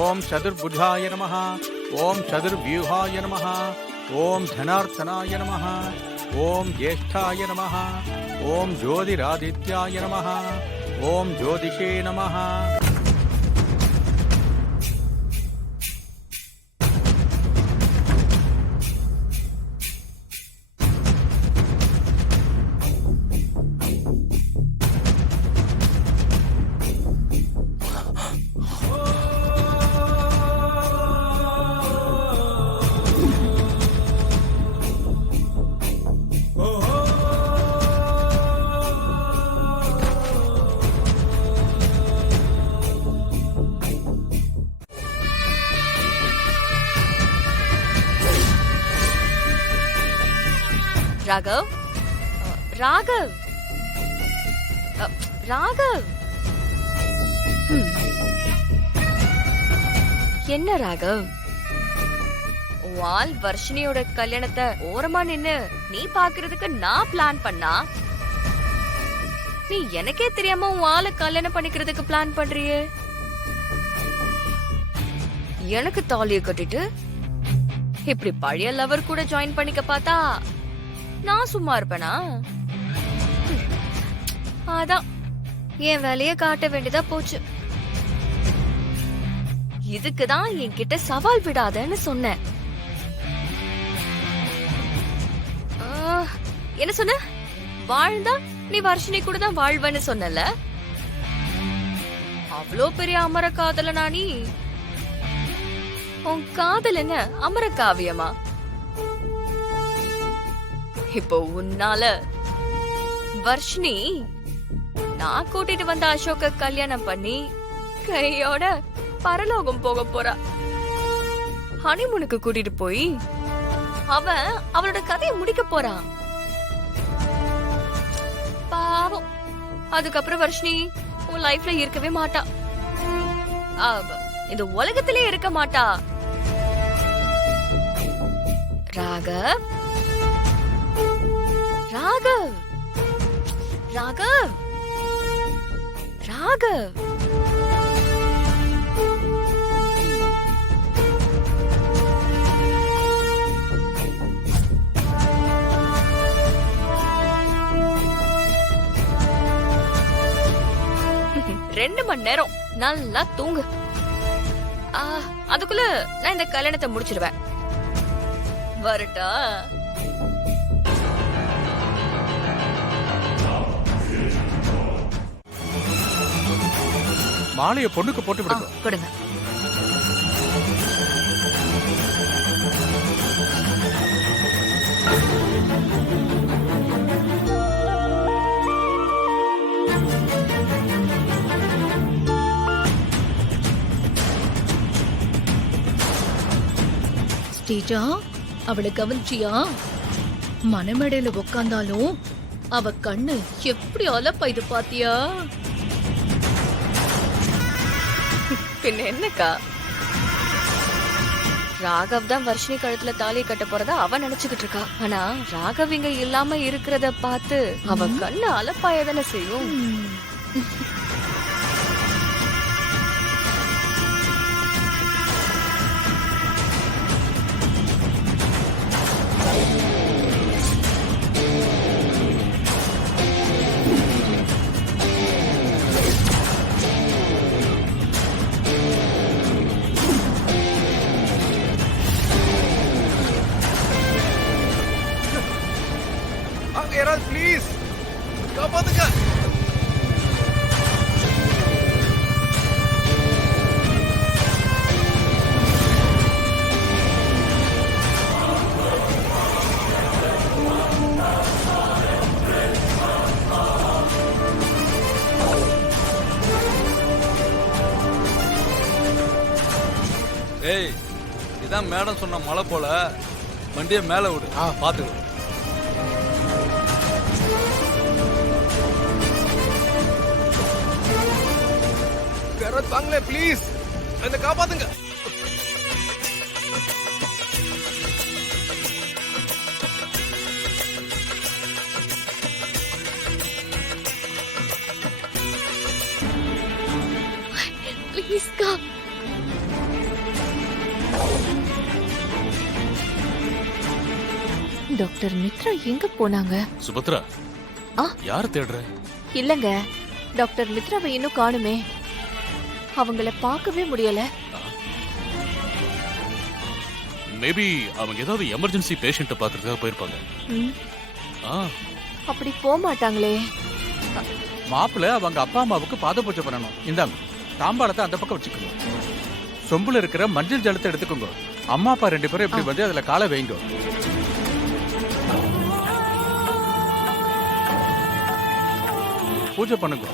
ஓம் சதுர்புஜாய நமः, ஓம் சதுர்வியூகாய நமः, ஓம் தனார்த்தனாய நமः, ஓம் ஜேஷ்டாய நமः, ஓம் ஜோதிராதித்யாய நமः, ஓம் ஜோதிஷே நமः. ராகவ், ராகவ், ராகவ். என்ன ராகவ், வால் வர்ஷினியோட கல்யாணத்தை ஓரமா நின்னு நீ பாக்குறதுக்கு நான் பிளான் பண்ணா, நீ எனக்கே தெரியாம உன் ஆளை கல்யாணம் பண்ணிக்கிறதுக்கு பிளான் பண்றியே. எனக்கு தாலியை கட்டிட்டு இப்படி பழைய லவர் கூட ஜாயின் பண்ணிக்க பார்த்தா நான் சும்மா இருப்பேனா? அதான் என் வேலைய காட்ட வேண்டியதா போச்சு. இதுக்குதான் என்கிட்ட சவால் விடாதன்னு சொன்னேன். என்ன சொன்ன? வாழ்ந்தா நீ வர்ஷினி கூட தான் வாழ்வன்னு சொன்னல. அவ்வளோ பெரிய அமர காதலனா நீ? உன் காதல் என்ன அமர காவியமா? இப்போ உன்னால வர்ஷினி நான் கூட்டிட்டு வந்த அசோக கல்யாணம் பண்ணி கையோட பரலோகம் போக போறா. ஹனிமூனுக்கு கூட்டிட்டு போய் அவன் அவளோட கதையை முடிக்க போறான். பாவம், அதுக்கப்புறம் வர்ஷினி உன் லைஃப்ல இருக்கவே மாட்டா. இந்த உலகத்திலே இருக்க மாட்டா. ராகவ், ராகவ், ராகவ், ராகவ். ரெண்டு மணி நேரம் நல்லா தூங்கு. அதுக்குள்ள நான் இந்த கல்யாணத்தை முடிச்சிருவேன். வரட்டா? மாலையை பொண்ணுக்கு போட்டு விடுங்க. கொடுங்க. ஸ்ரீஜா, அவளை கவனிச்சியா? மனமேடையில உக்காந்தாலும் அவ கண்ணு எப்படி அலப்பா, இது பாத்தியா? பின்ன என்னக்கா, ராகவ் தான் வர்ஷினி கழுத்துல தாலி கட்ட போறதா அவ நினைச்சுக்கிட்டு இருக்கா. ஆனா ராகவ் இங்க இல்லாம இருக்கிறத பார்த்து அவ கண்ணு அலப்பாயதானே செய்யும். ப்ளீஸ் காப்பாத்துங்க. ஏய், இதான் மேடம் சொன்ன மலை போல, வண்டியை மேல விடு. பாத்துக்கோ. வாங்களே ப்ளீஸ், என்ன காப்பாத்துங்க. Please come. டாக்டர் மித்ரா எங்க போனாங்க? சுபத்ரா ஆ? யார தேடுற? இல்லங்க, டாக்டர் மித்ராவை இன்னும் காணுமே. அவங்கள பார்க்கவே முடியல. மேபி அவங்க ஏதாவது எமர்ஜென்சி பேஷண்ட்ட பாக்குறதுக்காக போயிருப்பாங்க. ம், ஆ, அப்படி போக மாட்டாங்களே. மாப்பிள்ள அவங்க அப்பா அம்மாவுக்கு பாத பூஜை பண்ணணும். இந்தாங்க தாம்பாளத்தை அந்த பக்கம் வச்சுக்கோங்க. சொம்புல இருக்கிற மஞ்சள் ஜலத்தை எடுத்துக்கோங்க. அம்மா அப்பா 2 பேரும் இப்படி வந்து அதுல காலை வைங்க. பூஜை பண்ணுங்க.